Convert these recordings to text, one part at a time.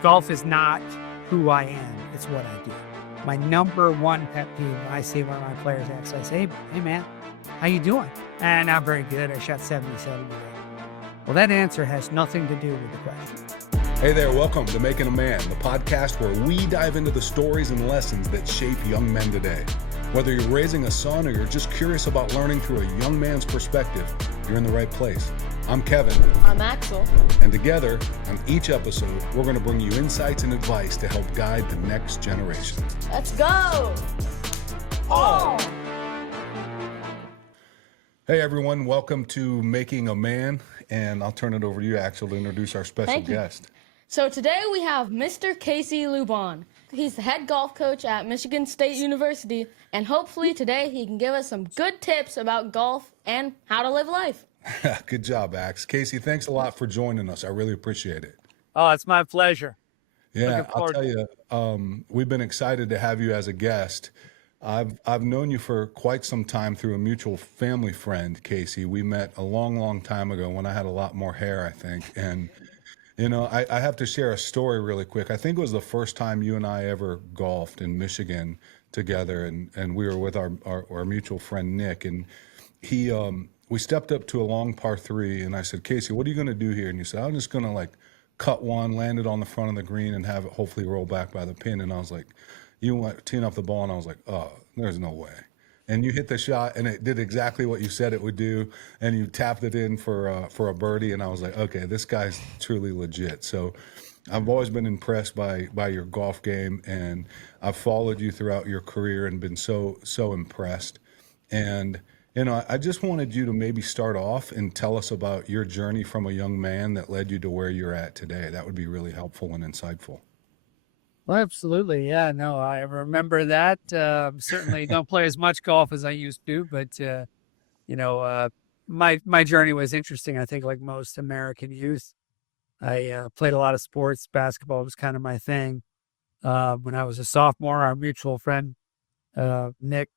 Golf is not who I am. It's what I do. My number one pet peeve when I see one of my players ask, I say, hey man, how you doing? And I'm very good. I shot 77 today. Well, that answer has nothing to do with the question. Hey there, welcome to Making a Man, the podcast where we dive into the stories and lessons that shape young men today. Whether you're raising a son or you're just curious about learning through a young man's perspective, you're in the right place. I'm Kevin. I'm Axel. And together, on each episode, we're going to bring you insights and advice to help guide the next generation. Let's go! Oh! Hey everyone, welcome to Making a Man, and I'll turn it over to you, Axel, to introduce our special guest. So today we have Mr. Casey Lubahn. He's the head golf coach at Michigan State University, and hopefully today he can give us some good tips about golf and how to live life. Good job, Ax. Casey, thanks a lot for joining us. I really appreciate it. Oh, it's my pleasure. Yeah, I'll tell you, we've been excited to have you as a guest. I've known you for quite some time through a mutual family friend, Casey. We met a long time ago when I had a lot more hair, I think. And, you know, I have to share a story really quick. I think it was the first time you and I ever golfed in Michigan together, and we were with our mutual friend, Nick, and we stepped up to a long par three, and I said, Casey, what are you going to do here? And you said, I'm just going to cut one, land it on the front of the green, and have it hopefully roll back by the pin. And I was like, you went teeing up the ball, and I was like, oh, there's no way. And you hit the shot, and it did exactly what you said it would do, and you tapped it in for a birdie, and I was like, okay, this guy's truly legit. So I've always been impressed by your golf game, and I've followed you throughout your career and been so impressed. And you know, I just wanted you to maybe start off and tell us about your journey from a young man that led you to where you're at today. That would be really helpful and insightful. Well, absolutely. Yeah, no, I remember that. Certainly don't play as much golf as I used to, but, my journey was interesting. I think like most American youth, I played a lot of sports. Basketball was kind of my thing. When I was a sophomore, our mutual friend, Nick,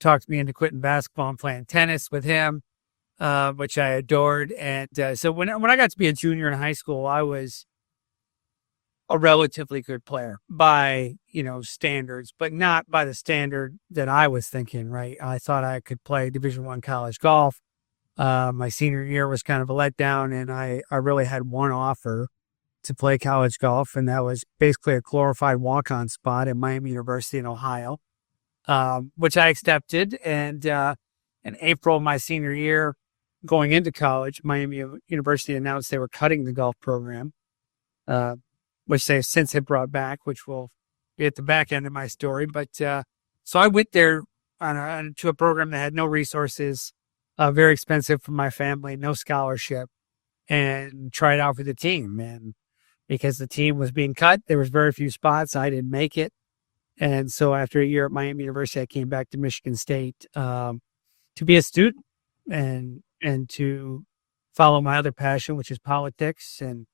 talked me into quitting basketball and playing tennis with him, which I adored. And so when I got to be a junior in high school, I was a relatively good player by, standards, but not by the standard that I was thinking, right? I thought I could play Division I college golf. My senior year was kind of a letdown, and I really had one offer to play college golf, and that was basically a glorified walk-on spot at Miami University in Ohio. Which I accepted. And in April of my senior year, going into college, Miami University announced they were cutting the golf program, which they since have brought back, which will be at the back end of my story. But so I went there to a program that had no resources, very expensive for my family, no scholarship, and tried out for the team. And because the team was being cut, there was very few spots. I didn't make it. And so after a year at Miami University, I came back to Michigan State to be a student and to follow my other passion, which is politics. And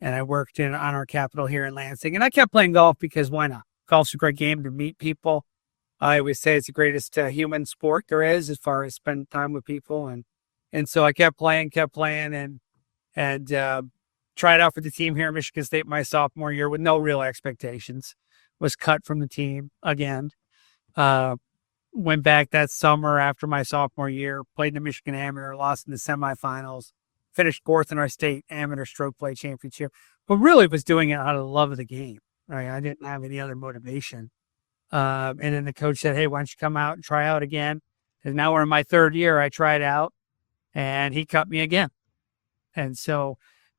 I worked on our capital here in Lansing. And I kept playing golf because why not? Golf's a great game to meet people. I always say it's the greatest human sport there is as far as spending time with people. And so I kept playing and tried out for the team here at Michigan State my sophomore year with no real expectations. Was cut from the team again. Went back that summer after my sophomore year, played in the Michigan Amateur, lost in the semifinals, finished fourth in our state amateur stroke play championship, but really was doing it out of the love of the game. Right? I didn't have any other motivation. And then the coach said, hey, why don't you come out and try out again? And now we're in my third year. I tried out and he cut me again. And so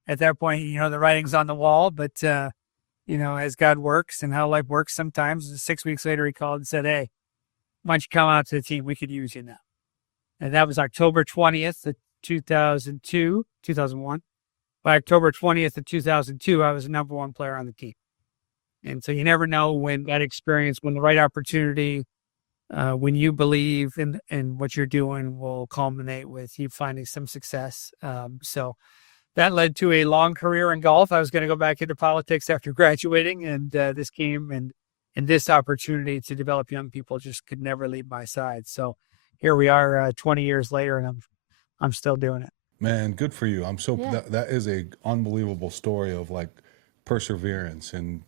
at that point, the writing's on the wall, but, as God works and how life works sometimes. 6 weeks later, he called and said, hey, why don't you come out to the team? We could use you now. And that was October 20th of 2001. By October 20th of 2002, I was the number one player on the team. And so you never know when that experience, when the right opportunity, when you believe in what you're doing will culminate with you finding some success. So that led to a long career in golf. I was going to go back into politics after graduating, and this came and this opportunity to develop young people just could never leave my side. So here we are 20 years later, and I'm still doing it. Man, good for you. That is a unbelievable story of perseverance and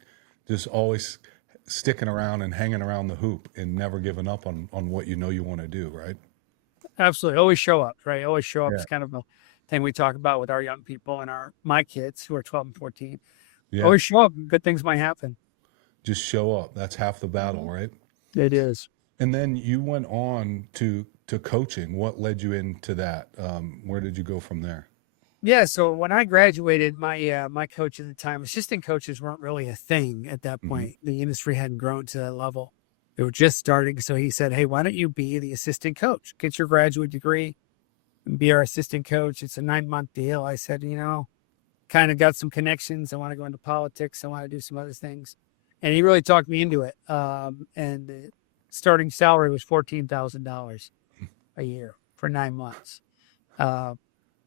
just always sticking around and hanging around the hoop and never giving up on what you know you want to do, right? Absolutely. Always show up, right? Always show up Yeah. is kind of a thing we talk about with our young people and my kids who are 12 and 14. Yeah. Always show up. Good things might happen. Just show up. That's half the battle, right? It is. And then you went on to coaching. What led you into that? Where did you go from there? Yeah. So when I graduated, my coach at the time, assistant coaches weren't really a thing at that point. The industry hadn't grown to that level. They were just starting. So he said, hey, why don't you be the assistant coach? Get your graduate degree and be our assistant coach. It's a 9-month deal. I said, kind of got some connections. I want to go into politics. I want to do some other things. And he really talked me into it. And the starting salary was $14,000 a year for 9 months.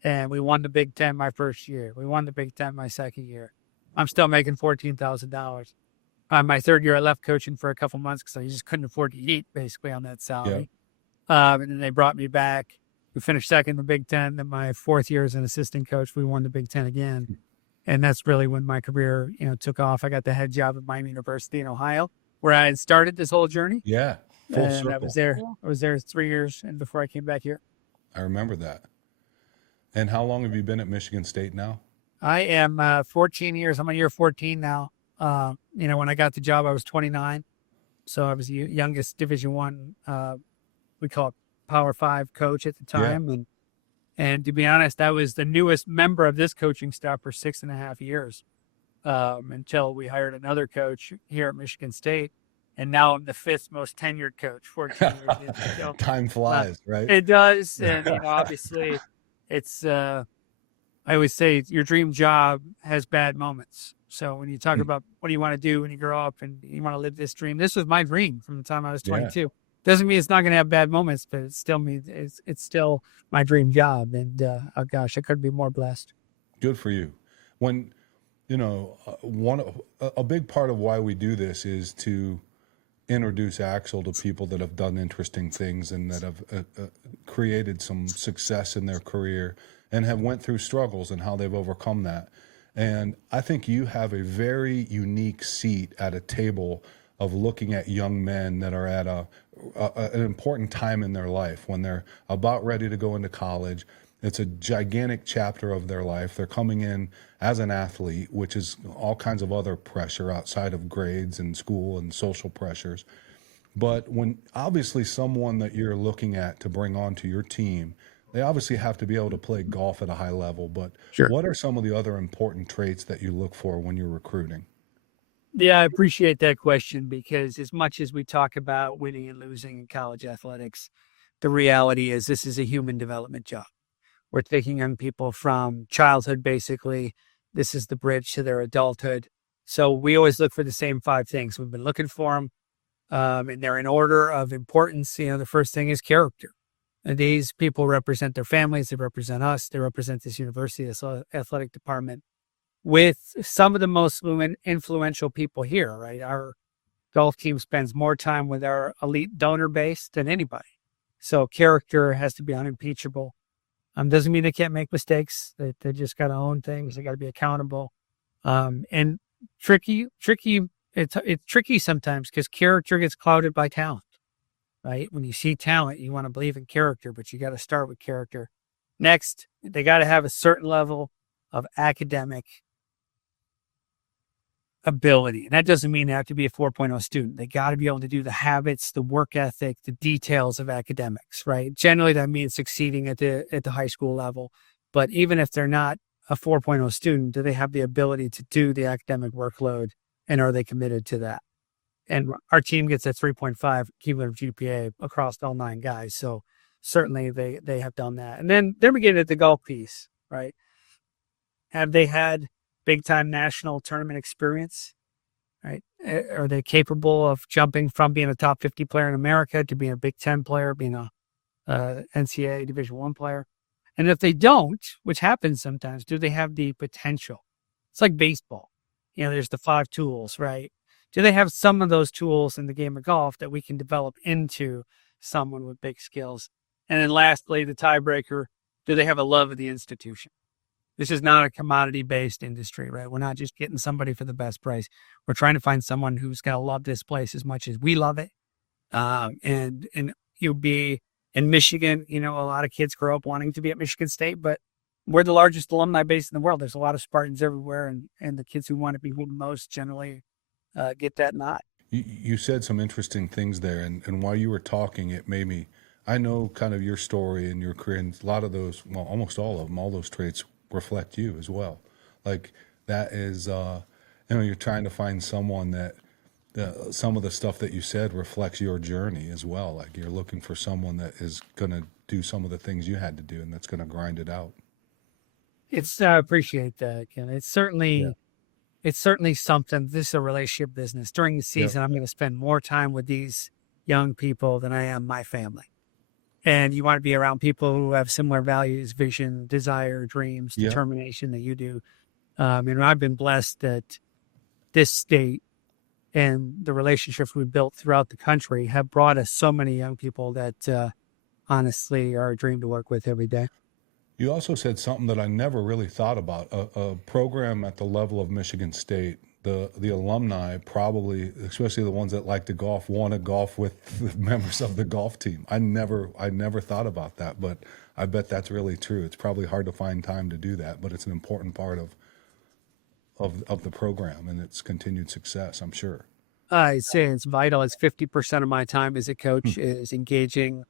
And we won the Big Ten my first year. We won the Big Ten my second year. I'm still making $14,000. My third year, I left coaching for a couple months because I just couldn't afford to eat basically on that salary. And then they brought me back. We finished second in the Big Ten. Then my fourth year as an assistant coach, we won the Big Ten again. And that's really when my career, took off. I got the head job at Miami University in Ohio, where I had started this whole journey. Yeah, full and circle. I was there 3 years and before I came back here. I remember that. And how long have you been at Michigan State now? I am 14 years. I'm on year 14 now. When I got the job, I was 29. So I was the youngest Division I, we call it Power 5 coach at the time. Yeah. And to be honest, I was the newest member of this coaching staff for 6.5 years until we hired another coach here at Michigan State. And now I'm the 5th most tenured coach, 14 years in. So, Time flies, right? It does. And, obviously, it's, I always say your dream job has bad moments. So when you talk about what do you want to do when you grow up and you want to live this dream, this was my dream from the time I was 22. Yeah. Doesn't mean it's not going to have bad moments, but it's still my dream job. And oh gosh, I couldn't be more blessed. Good for you. When, a big part of why we do this is to introduce Axel to people that have done interesting things and that have created some success in their career and have went through struggles and how they've overcome that. And I think you have a very unique seat at a table of looking at young men that are at an important time in their life when they're about ready to go into college. It's a gigantic chapter of their life. They're coming in as an athlete, which is all kinds of other pressure outside of grades and school and social pressures. But when obviously someone that you're looking at to bring onto your team, they obviously have to be able to play golf at a high level, but Sure. What are some of the other important traits that you look for when you're recruiting? Yeah, I appreciate that question because as much as we talk about winning and losing in college athletics, the reality is this is a human development job. We're taking young people from childhood, basically. This is the bridge to their adulthood. So we always look for the same 5 things. We've been looking for them, and they're in order of importance. The first thing is character. And these people represent their families. They represent us. They represent this university, this athletic department, with some of the most influential people here, right? Our golf team spends more time with our elite donor base than anybody. So character has to be unimpeachable. Doesn't mean they can't make mistakes. They just got to own things. They got to be accountable. And tricky. It's tricky sometimes because character gets clouded by talent. Right? When you see talent, you want to believe in character, but you got to start with character. Next, they got to have a certain level of academic ability. And that doesn't mean they have to be a 4.0 student. They got to be able to do the habits, the work ethic, the details of academics, right? Generally, that means succeeding at the high school level. But even if they're not a 4.0 student, do they have the ability to do the academic workload? And are they committed to that? And our team gets a 3.5 cumulative GPA across all 9 guys. So certainly they have done that. And then we get at the golf piece, right? Have they had big time national tournament experience, right? Are they capable of jumping from being a top 50 player in America to being a Big Ten player, being a NCAA Division I player? And if they don't, which happens sometimes, do they have the potential? It's like baseball. There's the 5 tools, right? Do they have some of those tools in the game of golf that we can develop into someone with big skills? And then lastly, the tiebreaker, do they have a love of the institution? This is not a commodity-based industry, right? We're not just getting somebody for the best price. We're trying to find someone who's going to love this place as much as we love it. And you'll be in Michigan, a lot of kids grow up wanting to be at Michigan State, but we're the largest alumni base in the world. There's a lot of Spartans everywhere, and the kids who want to be here most generally get that nod. You said some interesting things there, and while you were talking, it made me. I know kind of your story and your career, and a lot of those, well, almost all of them, all those traits reflect you as well. Like that is, you're trying to find someone that some of the stuff that you said reflects your journey as well. Like you're looking for someone that is going to do some of the things you had to do, and that's going to grind it out. I appreciate that, Ken. It's certainly something. This is a relationship business. During the season, I'm going to spend more time with these young people than I am my family. And you want to be around people who have similar values, vision, desire, dreams, determination that you do. I've been blessed that this state and the relationships we've built throughout the country have brought us so many young people that honestly are a dream to work with every day. You also said something that I never really thought about. A program at the level of Michigan State, the alumni probably, especially the ones that like to golf, want to golf with the members of the golf team. I never thought about that, but I bet that's really true. It's probably hard to find time to do that, but it's an important part of the program and its continued success, I'm sure. I'd say it's vital. It's 50% of my time as a coach is engaging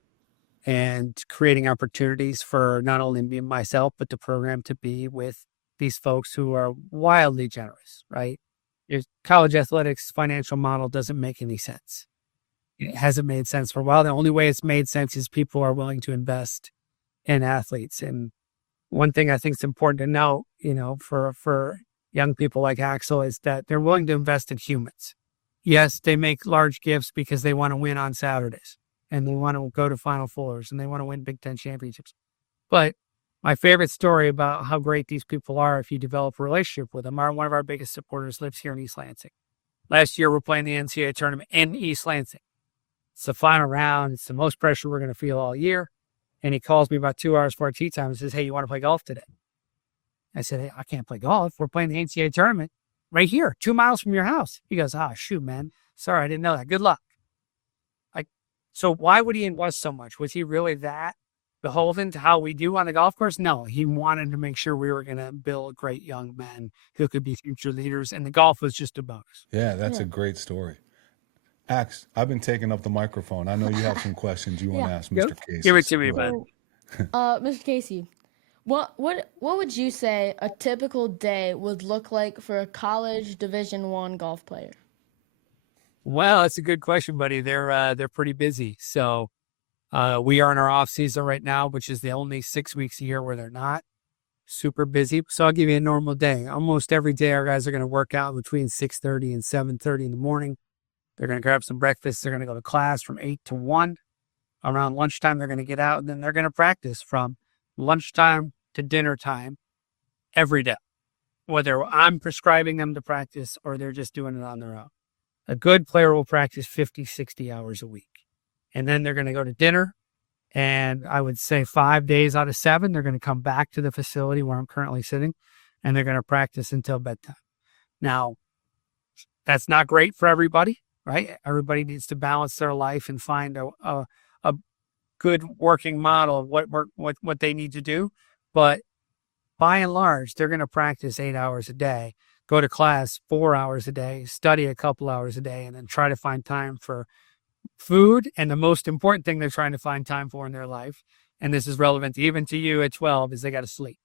and creating opportunities for not only me and myself, but the program to be with these folks who are wildly generous, right? Your college athletics financial model doesn't make any sense. It hasn't made sense for a while. The only way it's made sense is people are willing to invest in athletes. And one thing I think is important to know, for young people like Axel is that they're willing to invest in humans. Yes, they make large gifts because they want to win on Saturdays and they want to go to Final Fours and they want to win Big Ten championships. But my favorite story about how great these people are, if you develop a relationship with them, one of our biggest supporters lives here in East Lansing. Last year, we're playing the NCAA tournament in East Lansing. It's the final round. It's the most pressure we're going to feel all year. And he calls me about 2 hours before tea time and says, "Hey, you want to play golf today?" I said, "Hey, I can't play golf. We're playing the NCAA tournament right here, 2 miles from your house." He goes, "Shoot, man. Sorry, I didn't know that. Good luck." So why would he invest so much? Was he really that beholden to how we do on the golf course? No, he wanted to make sure we were going to build great young men who could be future leaders, and the golf was just a bonus. Yeah, that's a great story. Ax, I've been taking up the microphone. I know you have some questions you want to ask Mr. Casey. Give it to me, man. Mr. Casey, what would you say a typical day would look like for a college Division I golf player? Well, that's a good question, buddy. They're pretty busy. So we are in our off season right now, which is the only 6 weeks a year where they're not super busy. So I'll give you a normal day. Almost every day, our guys are going to work out between 6:30 and 7:30 in the morning. They're going to grab some breakfast. They're going to go to class from 8 to 1. Around lunchtime, they're going to get out, and then they're going to practice from lunchtime to dinner time every day, whether I'm prescribing them to practice or they're just doing it on their own. A good player will practice 50, 60 hours a week. And then they're going to go to dinner. And I would say 5 days out of 7, they're going to come back to the facility where I'm currently sitting, and they're going to practice until bedtime. Now, that's not great for everybody, right? Everybody needs to balance their life and find a good working model of what they need to do. But by and large, they're going to practice 8 hours a day, go to class 4 hours a day, study a couple hours a day, and then try to find time for food. And the most important thing they're trying to find time for in their life, and this is relevant even to you at 12, is they got to sleep.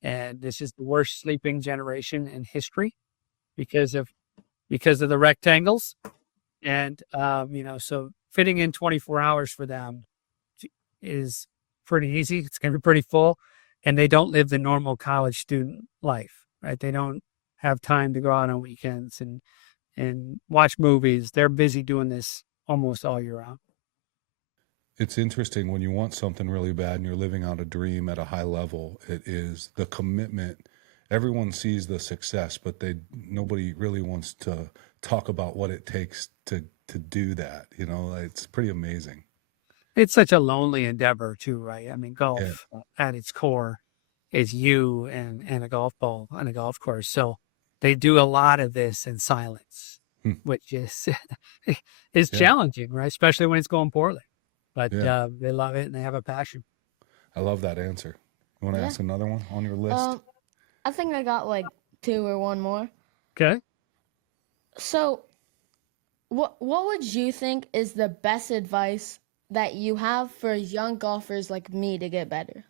And this is the worst sleeping generation in history because of the rectangles. And, so fitting in 24 hours for them is pretty easy. It's going to be pretty full. And they don't live the normal college student life, right? They don't have time to go out on weekends and watch movies. They're busy doing this almost all year round. It's interesting when you want something really bad and you're living out a dream at a high level. It is the commitment. Everyone sees the success, but nobody really wants to talk about what it takes to do that. It's pretty amazing. It's such a lonely endeavor too, right? I mean, golf at its core is you and a golf ball on a golf course. So they do a lot of this in silence, which is is challenging, right? Especially when it's going poorly. But they love it and they have a passion. I love that answer. You want to ask another one on your list? I think I got like 2 or 1 more. Okay. So, what would you think is the best advice that you have for young golfers like me to get better?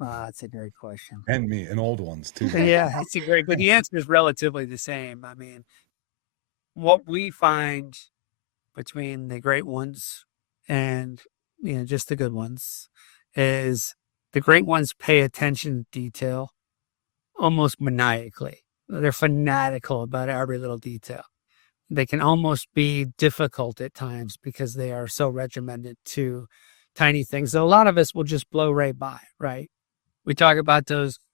That's a great question. And me, and old ones too. Yeah, it's a great, but the answer is relatively the same. I mean, what we find between the great ones and just the good ones is the great ones pay attention to detail almost maniacally. They're fanatical about every little detail. They can almost be difficult at times because they are so regimented to tiny things. So a lot of us will just blow right by, right? We talk about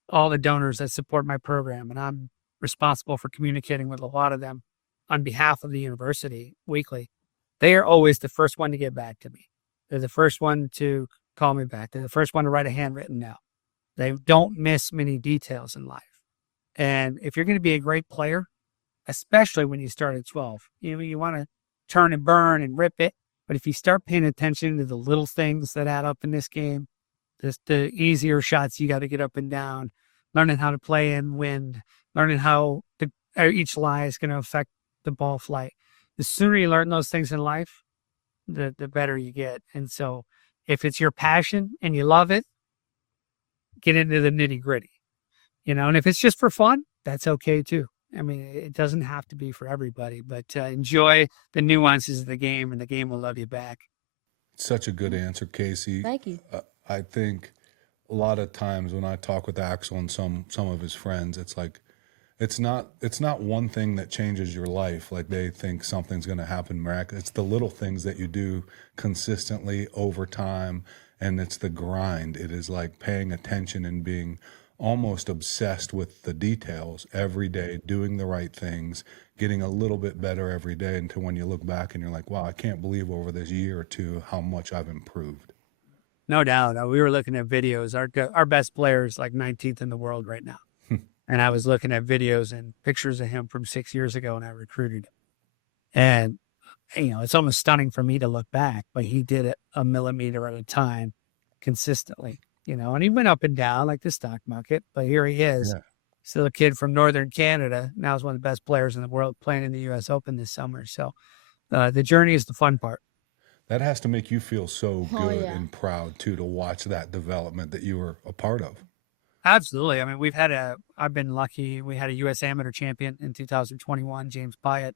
all the donors that support my program, and I'm responsible for communicating with a lot of them on behalf of the university weekly. They are always the first one to get back to me. They're the first one to call me back. They're the first one to write a handwritten note. They don't miss many details in life. And if you're going to be a great player, especially when you start at 12, you want to turn and burn and rip it. But if you start paying attention to the little things that add up in this game, the easier shots you got to get up and down, learning how to play in wind, learning how each lie is going to affect the ball flight. The sooner you learn those things in life, the better you get. And so if it's your passion and you love it, get into the nitty gritty, and if it's just for fun, that's okay too. I mean, it doesn't have to be for everybody, but enjoy the nuances of the game, and the game will love you back. Such a good answer, Casey. Thank you. I think a lot of times when I talk with Axel and some of his friends, it's like, it's not one thing that changes your life. Like they think something's going to happen miraculous. It's the little things that you do consistently over time, and it's the grind. It is like paying attention and being almost obsessed with the details every day, doing the right things, getting a little bit better every day until when you look back and you're like, wow, I can't believe over this year or two how much I've improved. No doubt. We were looking at videos. Our best player is like 19th in the world right now. And I was looking at videos and pictures of him from 6 years ago, and I recruited him. And, it's almost stunning for me to look back, but he did it a millimeter at a time consistently, and he went up and down like the stock market, but here he is. Yeah. Still a kid from Northern Canada. Now he's one of the best players in the world, playing in the U.S. Open this summer. So the journey is the fun part. That has to make you feel so good and proud, too, to watch that development that you were a part of. Absolutely. I mean, I've been lucky. We had a U.S. amateur champion in 2021, James Pyatt.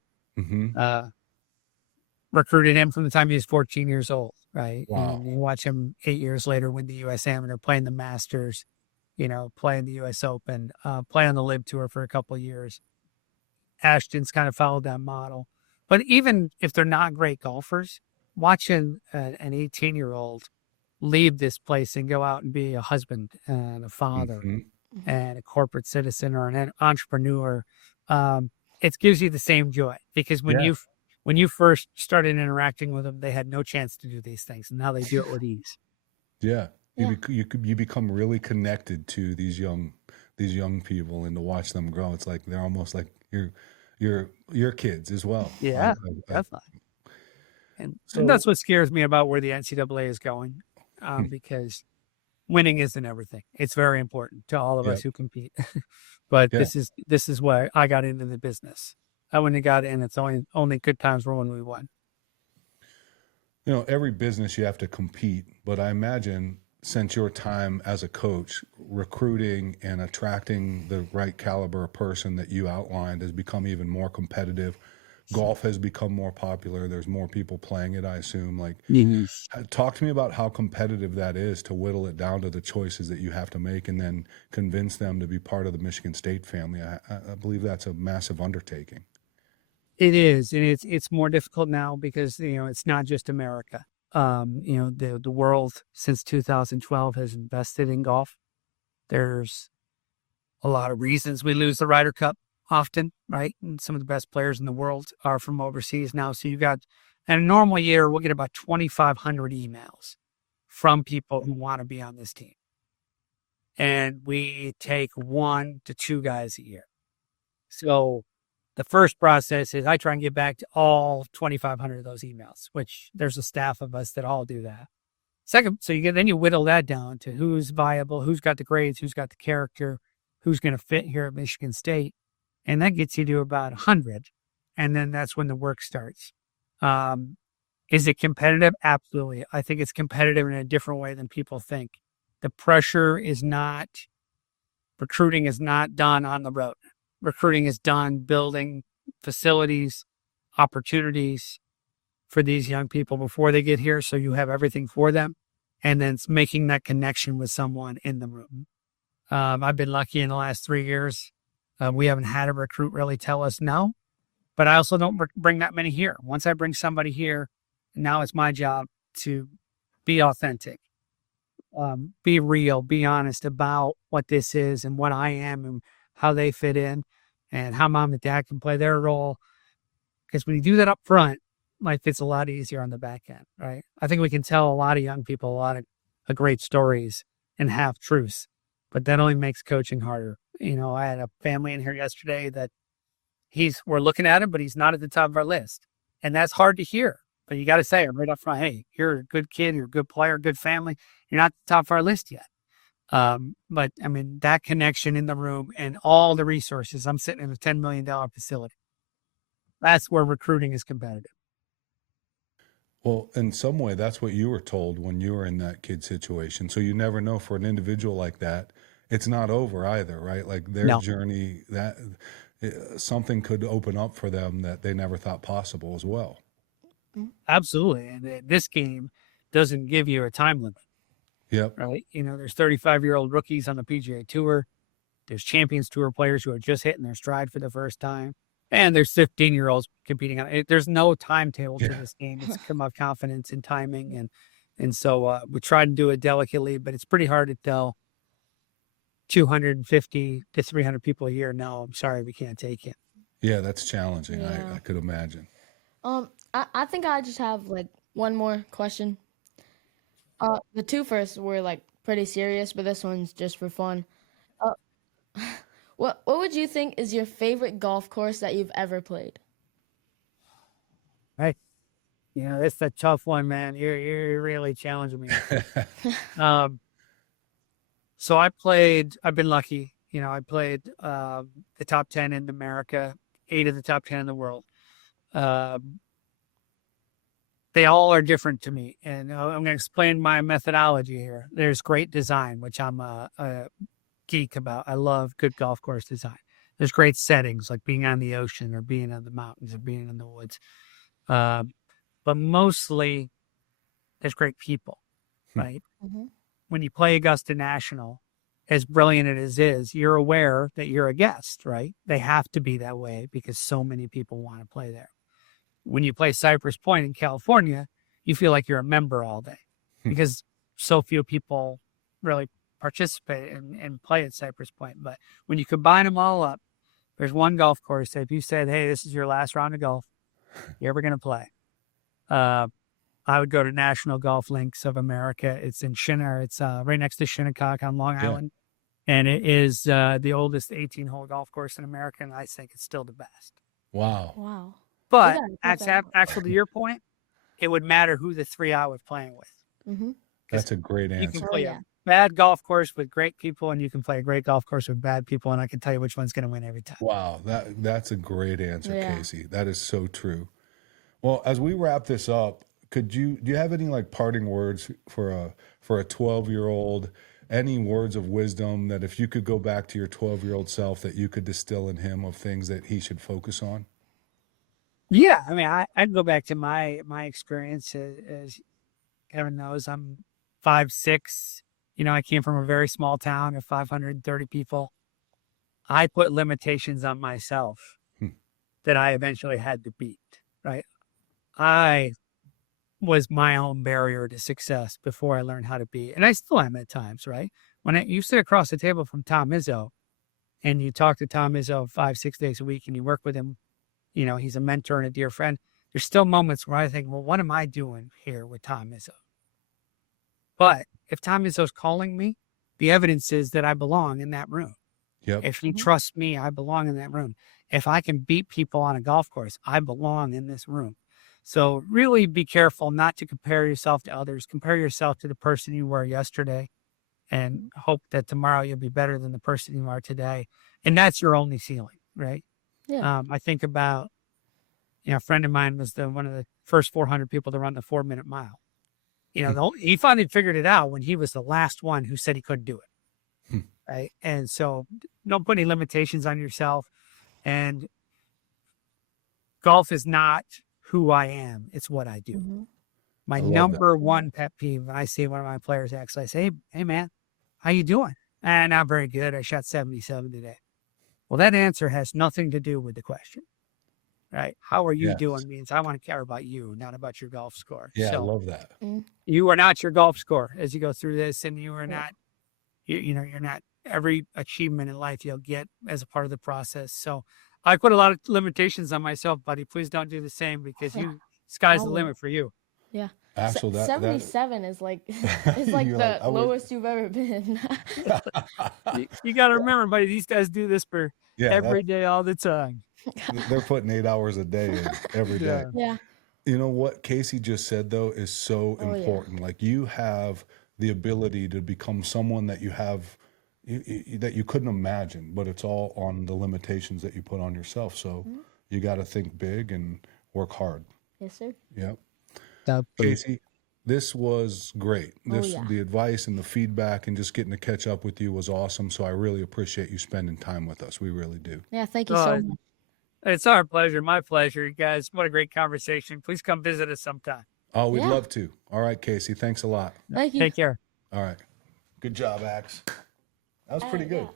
Recruited him from the time he was 14 years old, right? Wow. And you watch him 8 years later win the U.S. amateur, playing the Masters, playing the U.S. Open, play on the LIV Tour for a couple of years. Ashton's kind of followed that model. But even if they're not great golfers, watching an 18-year-old leave this place and go out and be a husband and a father and a corporate citizen or an entrepreneur, it gives you the same joy, because when you first started interacting with them, they had no chance to do these things, and now they do it with ease. Yeah, you become really connected to these young people, and to watch them grow, it's like they're almost like your kids as well. Yeah, definitely. And that's what scares me about where the NCAA is going. Because winning isn't everything. It's very important to all of us who compete. But this is why I got into the business. I wouldn't have got in. It's only good times were when we won. Every business you have to compete, but I imagine since your time as a coach, recruiting and attracting the right caliber of person that you outlined has become even more competitive. Golf has become more popular. There's more people playing it, I assume. Talk to me about how competitive that is, to whittle it down to the choices that you have to make and then convince them to be part of the Michigan State family. I believe that's a massive undertaking. It is, and it's more difficult now because it's not just America. The world since 2012 has invested in golf. There's a lot of reasons we lose the Ryder Cup often, right? And some of the best players in the world are from overseas now. So you got, in a normal year, we'll get about 2,500 emails from people who want to be on this team. and we take 1 to 2 guys a year. So the first process is I try and get back to all 2,500 of those emails, which there's a staff of us that all do that. Second, so then you whittle that down to who's viable, who's got the grades, who's got the character, who's going to fit here at Michigan State. And that gets you to about 100. And then that's when the work starts. Is it competitive? Absolutely. I think it's competitive in a different way than people think. The pressure is not, recruiting is not done on the road. Recruiting is done building facilities, opportunities for these young people before they get here, so you have everything for them, and then it's making that connection with someone in the room. I've been lucky in the last 3 years. We haven't had a recruit really tell us no, but I also don't bring that many here. Once I bring somebody here, now it's my job to be authentic, be real, be honest about what this is and what I am and how they fit in and how mom and dad can play their role. Because when you do that up front, life gets a lot easier on the back end, right? I think we can tell a lot of young people a lot of great stories and half truths, but that only makes coaching harder. You know, I had a family in here yesterday that we're looking at him, but he's not at the top of our list. And that's hard to hear, but you got to say it right up front. Hey, you're a good kid, you're a good player, good family. You're not at the top of our list yet. But I mean, that connection in the room and all the resources, I'm sitting in a $10 million facility. That's where recruiting is competitive. Well, in some way, that's what you were told when you were in that kid situation. So you never know, for an individual like that, it's not over either, right? Like their journey, that something could open up for them that they never thought possible as well. Absolutely. And this game doesn't give you a time limit. Yep. Right. You know, there's 35-year-old rookies on the PGA Tour. There's Champions Tour players who are just hitting their stride for the first time. And there's 15-year-olds competing on it. There's no timetable to this game. It's come of confidence and timing. And so we try to do it delicately, but it's pretty hard to tell 250 to 300 people a year, no, I'm sorry, we can't take it. Yeah, that's challenging. Yeah. I could imagine. I think I just have like one more question. The two first were like pretty serious, but this one's just for fun. What would you think is your favorite golf course that you've ever played? Right. You know, it's a tough one, man. You're really challenging me. So I've been lucky. You know, I played the top 10 in America, 8 of the top 10 in the world. They all are different to me. And I'm going to explain my methodology here. There's great design, which I'm a geek about. I love good golf course design. There's great settings, like being on the ocean or being on the mountains or being in the woods. But mostly there's great people, right? Mm-hmm. When you play Augusta National, as brilliant as it is, you're aware that you're a guest, right? They have to be that way because so many people want to play there. When you play Cypress Point in California, you feel like you're a member all day because so few people really participate and play at Cypress Point. But when you combine them all up, there's one golf course that if you said, hey, this is your last round of golf you're ever going to play, I would go to National Golf Links of America. It's in It's right next to Shinnecock on Long Island. And it is the oldest 18-hole golf course in America, and I think it's still the best. Wow. But actually, to your point, it would matter who the 3 I was playing with. Mm-hmm. That's a great answer. You can play a bad golf course with great people, and you can play a great golf course with bad people, and I can tell you which one's going to win every time. Wow, that's a great answer, Casey. That is so true. Well, as we wrap this up, do you have any like parting words for a 12-year-old? Any words of wisdom that if you could go back to your 12-year-old self that you could distill in him of things that he should focus on? Yeah, I mean, I'd go back to my experience. As Kevin knows, I'm 5'6". You know, I came from a very small town of 530 people. I put limitations on myself that I eventually had to beat, right? I was my own barrier to success before I learned how to be. And I still am at times, right? When you sit across the table from Tom Izzo and you talk to Tom Izzo 5-6 days a week and you work with him, you know, he's a mentor and a dear friend. There's still moments where I think, well, what am I doing here with Tom Izzo? But if Tom Izzo's calling me the evidence is that I belong in that room. Yep. If you trust me, I belong in that room. If I can beat people on a golf course, I belong in this room. So really be careful not to compare yourself to others. Compare yourself to the person you were yesterday and hope that tomorrow you'll be better than the person you are today. And that's your only ceiling, right? Yeah. I think about, a friend of mine was one of the first 400 people to run the 4-minute mile. He finally figured it out when he was the last one who said he couldn't do it. Right. And so don't put any limitations on yourself. And golf is not who I am. It's what I do. My number one pet peeve, when I see one of my players actually, I say, hey man, how you doing? And I'm very good. I shot 77 today. Well, that answer has nothing to do with the question, right? How are you doing means I want to care about you, not about your golf score. Yeah, so I love that. You are not your golf score as you go through this, and you are not, you're not every achievement in life you'll get as a part of the process. So I put a lot of limitations on myself, buddy. Please don't do the same because sky's the limit for you. Yeah. Axel, 77 is like the lowest you've ever been. You got to remember, buddy, these guys do this for every day, all the time. They're putting 8 hours a day in every day. Yeah. You know what Casey just said, though, is so important. Yeah. Like, you have the ability to become someone that that you couldn't imagine, but it's all on the limitations that you put on yourself. So you got to think big and work hard. Yes, sir. Yep. Casey, this was great. The advice and the feedback and just getting to catch up with you was awesome. So I really appreciate you spending time with us. We really do. Yeah, thank you so much. It's our pleasure. My pleasure, you guys. What a great conversation. Please come visit us sometime. Oh, we'd love to. All right, Casey. Thanks a lot. Thank you. Take care. All right. Good job, Axe. That was pretty good.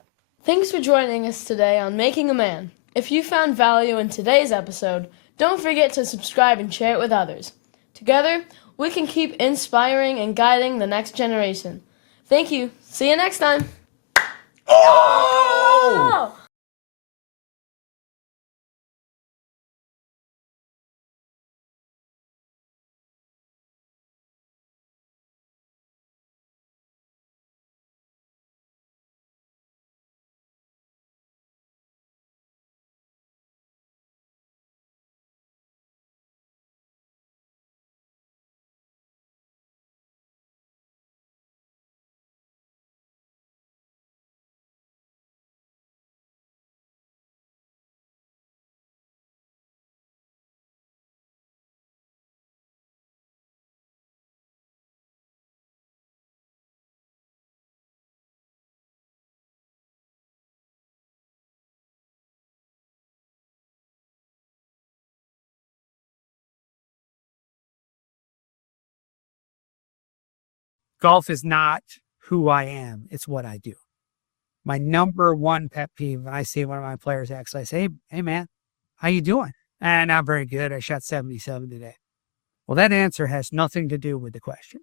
Thanks for joining us today on Making a Man. If you found value in today's episode, don't forget to subscribe and share it with others. Together, we can keep inspiring and guiding the next generation. Thank you. See you next time. Oh! Golf is not who I am. It's what I do. My number one pet peeve, when I see one of my players actually, I say, hey man, how you doing? And I'm very good. I shot 77 today. Well, that answer has nothing to do with the question.